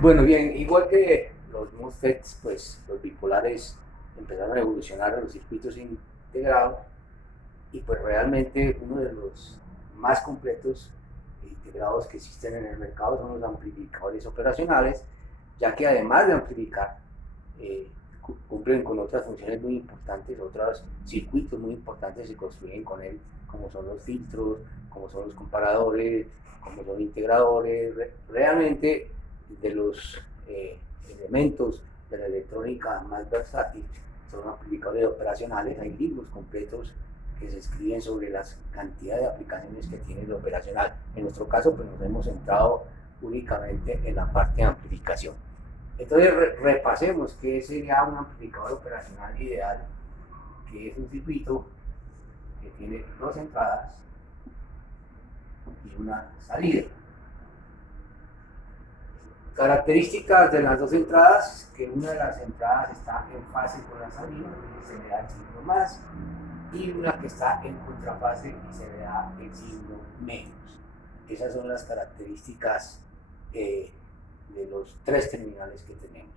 Bueno, bien, igual que los MOSFETs, pues los bipolares empezaron a evolucionar a los circuitos integrados y pues realmente uno de los más completos e integrados que existen en el mercado son los amplificadores operacionales, ya que además de amplificar, eh, cumplen con otras funciones muy importantes, otros circuitos muy importantes se construyen con él, como son los filtros, como son los comparadores, como son integradores, realmente de los elementos de la electrónica más versátil son amplificadores operacionales. Hay libros completos que se escriben sobre las cantidades de aplicaciones que tiene el operacional. En nuestro caso, pues nos hemos centrado únicamente en la parte de amplificación. Entonces, repasemos qué sería un amplificador operacional ideal, que es un circuito que tiene dos entradas y una salida. Características de las dos entradas, que una de las entradas está en fase con la salida, y se le da el signo más, y una que está en contrafase y se le da el signo menos. Esas son las características de los tres terminales que tenemos.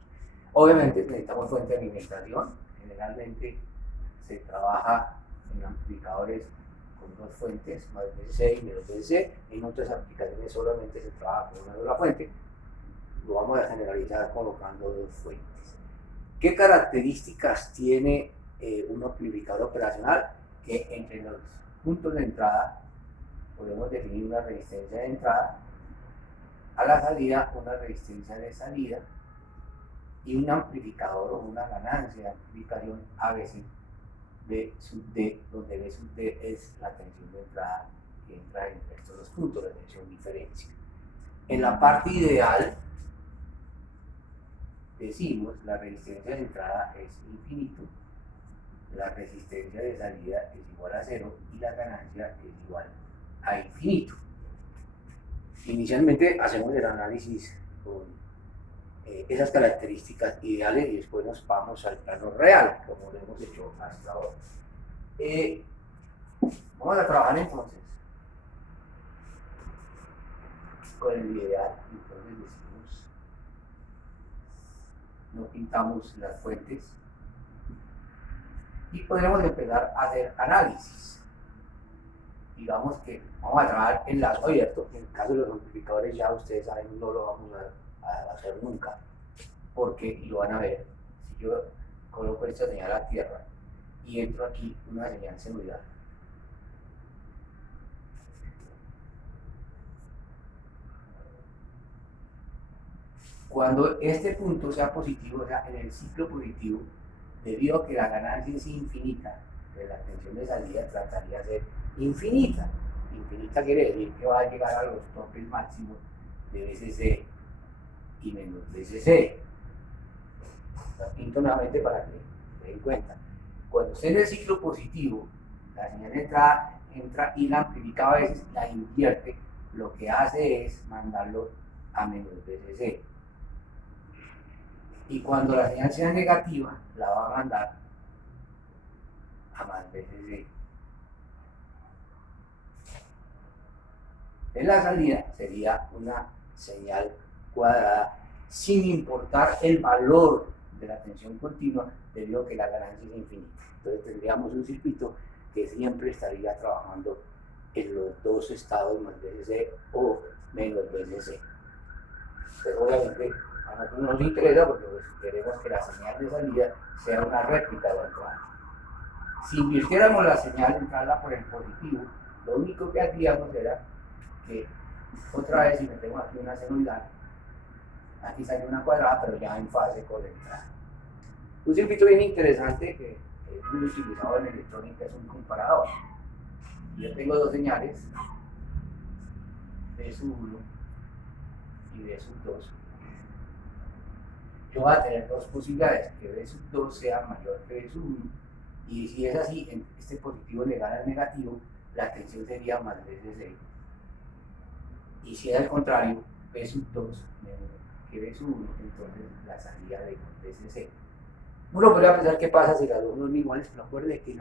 Obviamente necesitamos fuente de alimentación. Generalmente se trabaja en amplificadores con dos fuentes, más VCC y menos VCC. En otras aplicaciones solamente se trabaja con una sola fuente. Lo vamos a generalizar colocando dos fuentes. ¿Qué características tiene un amplificador operacional? Que entre los puntos de entrada podemos definir una resistencia de entrada, a la salida una resistencia de salida y un amplificador o una ganancia de amplificación a veces B sub D, donde B sub D es la tensión de entrada que entra entre estos dos puntos, la tensión diferencia. En la parte ideal decimos la resistencia de entrada es infinito, la resistencia de salida es igual a cero y la ganancia es igual a infinito. Inicialmente hacemos el análisis con esas características ideales y después nos vamos al plano real, como lo hemos hecho hasta ahora. Vamos a trabajar entonces con el ideal. Entonces decimos, no pintamos las fuentes y podremos empezar a hacer análisis. Digamos que vamos a trabajar en lazo abierto. En el caso de los amplificadores, ya ustedes saben, no lo vamos a hacer nunca, porque, y lo van a ver, si yo coloco esta señal a tierra y entro aquí una señal celular, cuando este punto sea positivo, o sea, en el ciclo positivo, debido a que la ganancia es infinita, pues la tensión de salida trataría de ser infinita. Infinita quiere decir que va a llegar a los topes máximos de VCC y menos VCC. Lo pinto nuevamente para que se den cuenta. Cuando esté en el ciclo positivo, la señal de entrada entra y la amplifica, a veces la invierte, lo que hace es mandarlo a menos VCC. Y cuando la señal sea negativa, la va a mandar a más VCC. En la salida sería una señal cuadrada sin importar el valor de la tensión continua, debido a que la ganancia es infinita. Entonces tendríamos un circuito que siempre estaría trabajando en los dos estados, más VCC o menos VCC. Pero obviamente a nosotros nos interesa porque queremos que la señal de salida sea una réplica de la entrada. Si invirtiéramos la señal de entrada por el positivo, lo único que hacíamos era que otra vez, si metemos aquí una senoidal, aquí sale una cuadrada, pero ya en fase con la entrada. Un circuito bien interesante que es muy utilizado en electrónica es un comparador. Yo tengo dos señales, B sub 1 y B sub 2. Yo voy a tener dos posibilidades, que B sub 2 sea mayor que B sub 1, y si es así, este positivo le gana al negativo, la tensión sería más VCC. Y si es al contrario, B sub 2 menos que B sub 1, entonces la salida de VCC. Uno podría pensar qué pasa si las dos son iguales, pero acuérdense que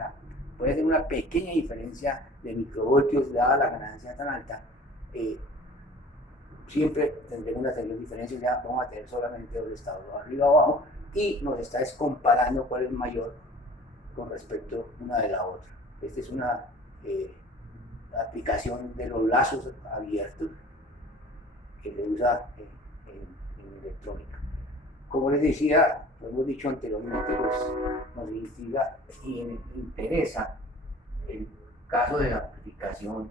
puede ser una pequeña diferencia de microvoltios dada la ganancia tan alta. siempre tendremos una tensión diferencial, vamos a tener solamente dos estados, arriba abajo, y nos está comparando cuál es mayor con respecto una de la otra. Esta es una aplicación de los lazos abiertos que se usa en electrónica. Como les decía, lo hemos dicho anteriormente, pues nos intriga y nos interesa el caso de la aplicación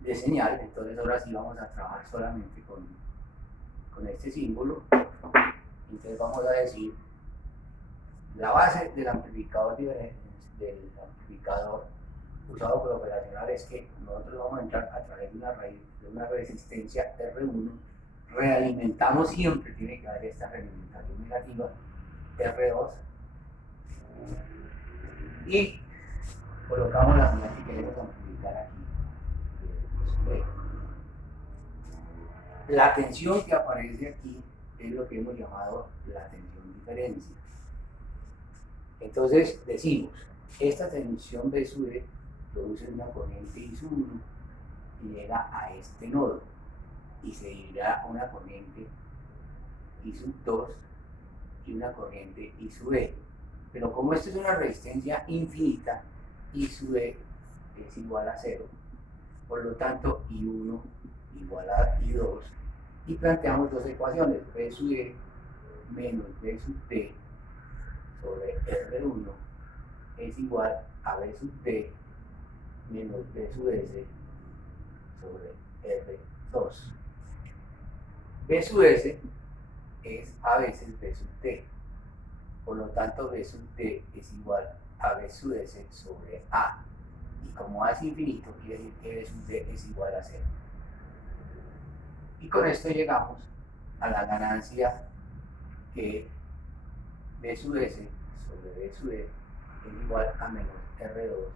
de señal. Entonces ahora sí vamos a trabajar solamente con este símbolo. Entonces vamos a decir la base del amplificador usado por operacional es que nosotros vamos a entrar a través de una resistencia R1, realimentamos siempre, tiene que haber esta realimentación negativa, R2, y colocamos la señal que queremos amplificar aquí. La tensión que aparece aquí es lo que hemos llamado la tensión diferencia. Entonces decimos, esta tensión B sub E produce una corriente I sub 1 y llega a este nodo y seguirá una corriente I sub 2 y una corriente I sub E. Pero como esto es una resistencia infinita, I sub E es igual a 0, por lo tanto I1 igual a I2, y planteamos dos ecuaciones, B sub E menos B sub T sobre R1 es igual a B sub T menos B sub S sobre R2. B sub S es a veces B sub T, por lo tanto B sub T es igual a B sub S sobre A, y como A es infinito quiere decir que B sub T es igual a 0. Y con esto llegamos a la ganancia que B sub S sobre B sub E es igual a menos R2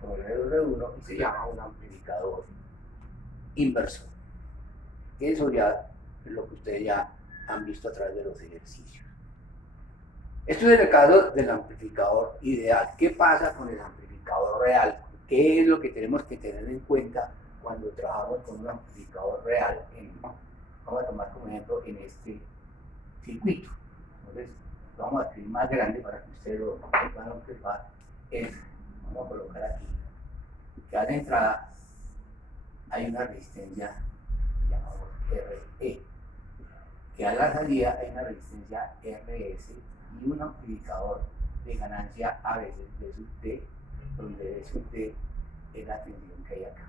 sobre R1 y se llama un amplificador inversor. Eso ya es lo que ustedes ya han visto a través de los ejercicios. Esto es el caso del amplificador ideal. ¿Qué pasa con el amplificador real? ¿Qué es lo que tenemos que tener en cuenta cuando trabajamos con un amplificador real? Vamos a tomar como ejemplo en este circuito. Entonces, vamos a escribir más grande para que ustedes lo puedan observar. Vamos a colocar aquí que a la entrada hay una resistencia, llamamos RE, que a la salida hay una resistencia RS y un amplificador de ganancia a veces B sub T, donde B sub T es la tensión que hay acá.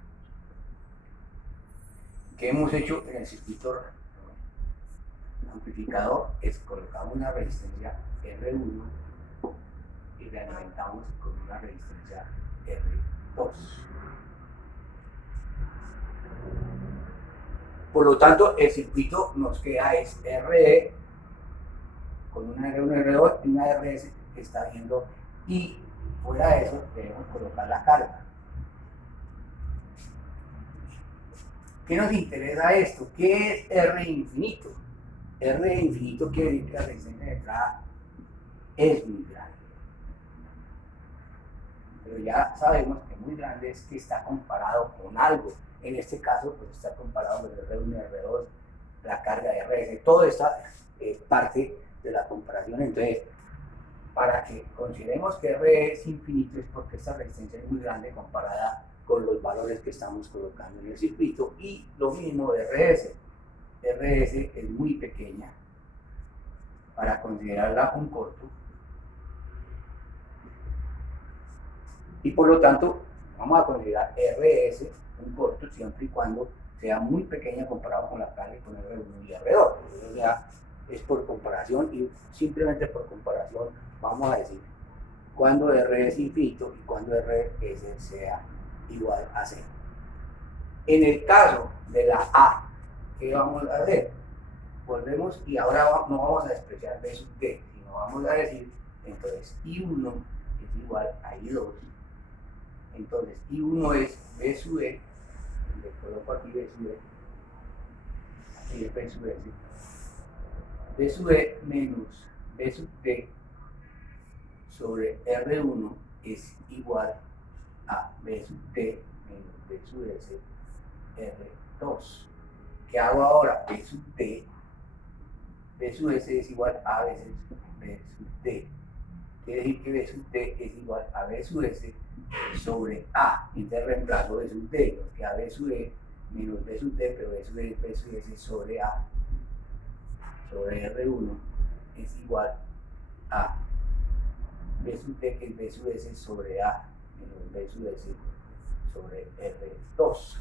¿Qué hemos hecho en el circuito amplificador? Es colocamos una resistencia R1 y realimentamos con una resistencia R2. Por lo tanto, el circuito nos queda es RE con una R1, R2 y una RS que está viendo, y fuera de eso debemos colocar la carga. ¿Qué nos interesa esto? ¿Qué es R infinito? R infinito quiere decir que la resistencia de entrada es muy grande. Pero ya sabemos que muy grande es que está comparado con algo. En este caso, pues está comparado con el R1 y R2, la carga de RS. Todo esta parte de la comparación. Entonces, para que consideremos que R es infinito es porque esta resistencia es muy grande comparada con los valores que estamos colocando en el circuito, y lo mismo de RS. RS es muy pequeña para considerarla un corto, y por lo tanto vamos a considerar RS un corto siempre y cuando sea muy pequeña comparado con la carga con R1 y R2. O sea, es por comparación, y simplemente por comparación vamos a decir cuando R es infinito y cuando RS sea igual a 0. En el caso de la A, ¿qué vamos a hacer? Volvemos y ahora no vamos a despreciar B sub T, sino vamos a decir, entonces I1 es igual a I2. Entonces I1 es B sub E, le coloco aquí B sub E, aquí es B sub S, B sub E menos B sub T sobre R1 es igual a B sub T menos B sub S R2. ¿Qué hago ahora? B sub D, B sub S es igual a veces B sub D. Quiere decir que B sub D es igual a B sub S sobre A. Entonces reemplazo B sub D, nos queda B sub E menos B sub D, pero B sub D es B sub S sobre A sobre R1 es igual a B sub D, que es B sub S sobre A menos B sub S sobre R2.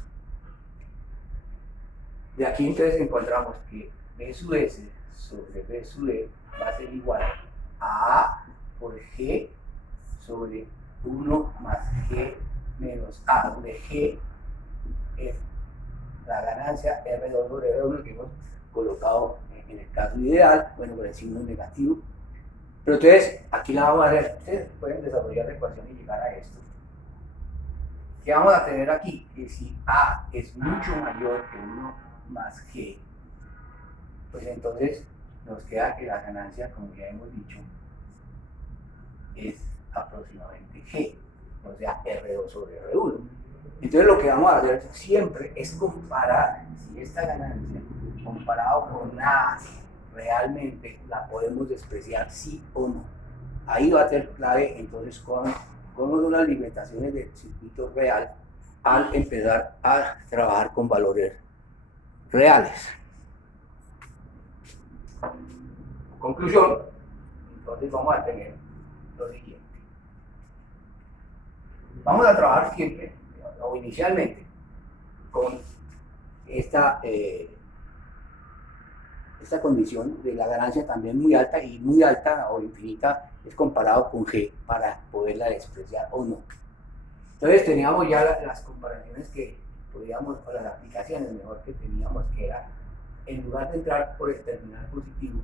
De aquí entonces encontramos que B sub S sobre B sub E va a ser igual a A por G sobre 1 más G menos A, donde G es la ganancia R2 sobre R1 que hemos colocado en el caso ideal, bueno, con el signo negativo. Pero entonces, aquí la vamos a hacer, ustedes pueden desarrollar la ecuación y llegar a esto. ¿Qué vamos a tener aquí? Que si A es mucho mayor que 1 más G, pues entonces nos queda que la ganancia, como ya hemos dicho, es aproximadamente G, o sea, R2 sobre R1. Entonces lo que vamos a hacer siempre es comparar si esta ganancia, comparado con A, realmente la podemos despreciar sí o no. Ahí va a ser clave entonces cómo son las limitaciones del circuito real al empezar a trabajar con valores reales. Conclusión, entonces vamos a tener lo siguiente. Vamos a trabajar siempre, o inicialmente, con esta condición de la ganancia también muy alta, y muy alta o infinita es comparado con G para poderla despreciar o no. Entonces teníamos ya las comparaciones que podíamos, o las aplicaciones mejor que teníamos, que era, en lugar de entrar por el terminal positivo,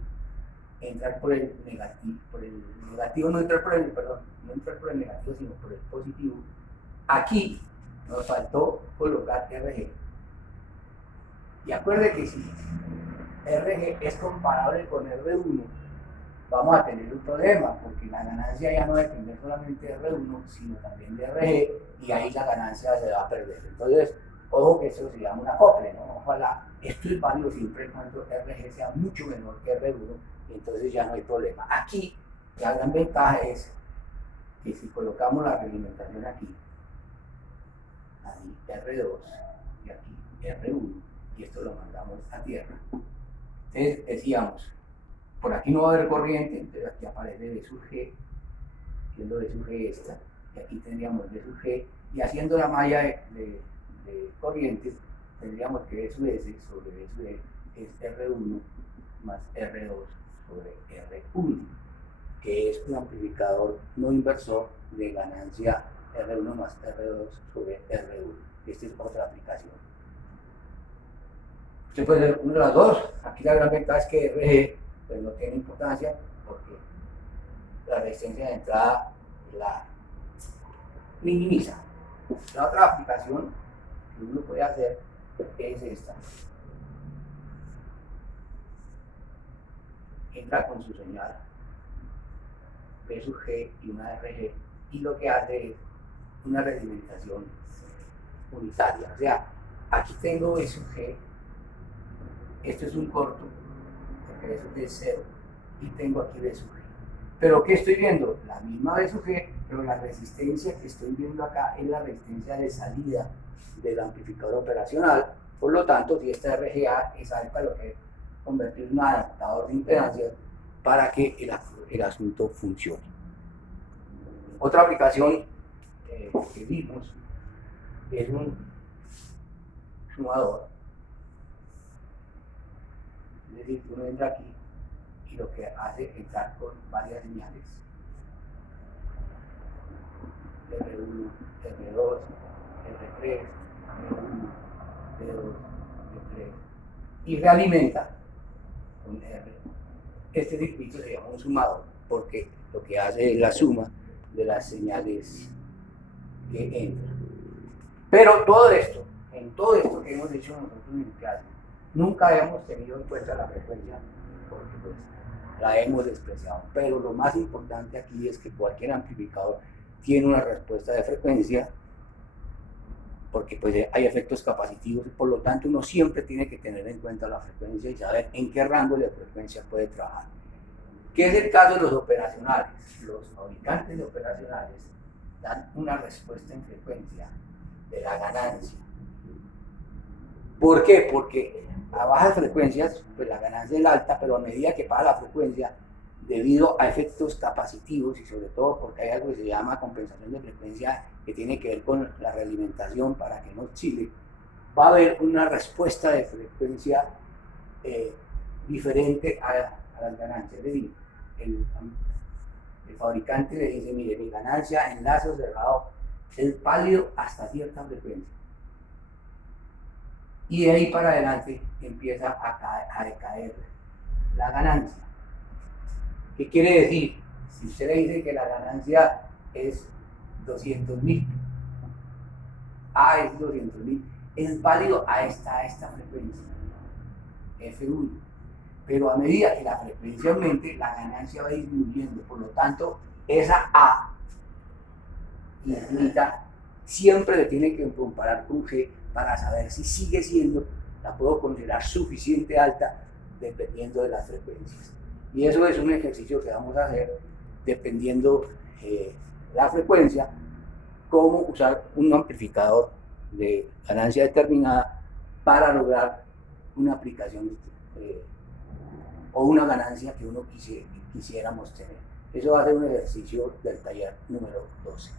entrar por el negativo, no entrar por el negativo, sino por el positivo. Aquí nos faltó colocar RG. Y acuerde que si RG es comparable con R1, vamos a tener un problema, porque la ganancia ya no depende solamente de R1, sino también de RG, y ahí la ganancia se va a perder. Entonces, ojo que eso se llama un acople, ¿no? Ojalá esto es válido siempre y cuando RG sea mucho menor que R1, y entonces ya no hay problema. Aquí, la gran ventaja es que si colocamos la realimentación aquí, ahí R2 y aquí R1, y esto lo mandamos a tierra. Entonces decíamos, por aquí no va a haber corriente, entonces aquí aparece B sub G, siendo B sub G esta, y aquí tendríamos B sub G, y haciendo la malla de corrientes, tendríamos que B sub S sobre B sub E es R1 más R2 sobre R1, que es un amplificador no inversor de ganancia R1 más R2 sobre R1. Esta es otra aplicación. Usted puede ser una de las dos. Aquí la gran ventaja es que RG pues, no tiene importancia porque la resistencia de entrada la minimiza. La otra aplicación que uno puede hacer es esta. Entra con su señal B sub G y una RG, y lo que hace es una realimentación unitaria. O sea, aquí tengo B sub G, esto es un corto, porque eso es de 0, y tengo aquí B sub G. Pero ¿qué estoy viendo? La misma B sub G, pero la resistencia que estoy viendo acá es la resistencia de salida del amplificador operacional. Por lo tanto, si esta RGA es alta, lo que convertir en un adaptador de impedancias para que el asunto funcione. Otra aplicación que vimos es un sumador. Es decir, uno entra aquí y lo que hace es entrar con varias señales. R1, R2, R3, R1, R2, R3, y realimenta con R. Este circuito se llama un sumador porque lo que hace es la suma de las señales que entran. Pero todo esto, en todo esto que hemos hecho nosotros en clase, nunca hemos tenido en cuenta la frecuencia porque pues la hemos despreciado. Pero lo más importante aquí es que cualquier amplificador tiene una respuesta de frecuencia porque pues hay efectos capacitivos y por lo tanto uno siempre tiene que tener en cuenta la frecuencia y saber en qué rango de frecuencia puede trabajar. ¿Qué es el caso de los operacionales? Los fabricantes de operacionales dan una respuesta en frecuencia de la ganancia. ¿Por qué? Porque a bajas frecuencias, pues la ganancia es alta, pero a medida que baja la frecuencia, debido a efectos capacitivos y sobre todo porque hay algo que se llama compensación de frecuencia que tiene que ver con la realimentación para que no oscile, va a haber una respuesta de frecuencia diferente a las ganancias. Es decir, el fabricante le dice, mire, mi ganancia en lazo cerrado es válido hasta cierta frecuencia. Y de ahí para adelante empieza a decaer la ganancia. ¿Qué quiere decir? Si usted le dice que la ganancia es 200.000, A es 200.000, es válido a esta frecuencia, F1. Pero a medida que la frecuencia aumente, la ganancia va disminuyendo. Por lo tanto, esa A infinita siempre le tiene que comparar con G para saber si sigue siendo, la puedo considerar suficiente alta dependiendo de las frecuencias. Y eso es un ejercicio que vamos a hacer dependiendo la frecuencia, cómo usar un amplificador de ganancia determinada para lograr una aplicación o una ganancia que uno quisiéramos tener. Eso va a ser un ejercicio del taller número 12.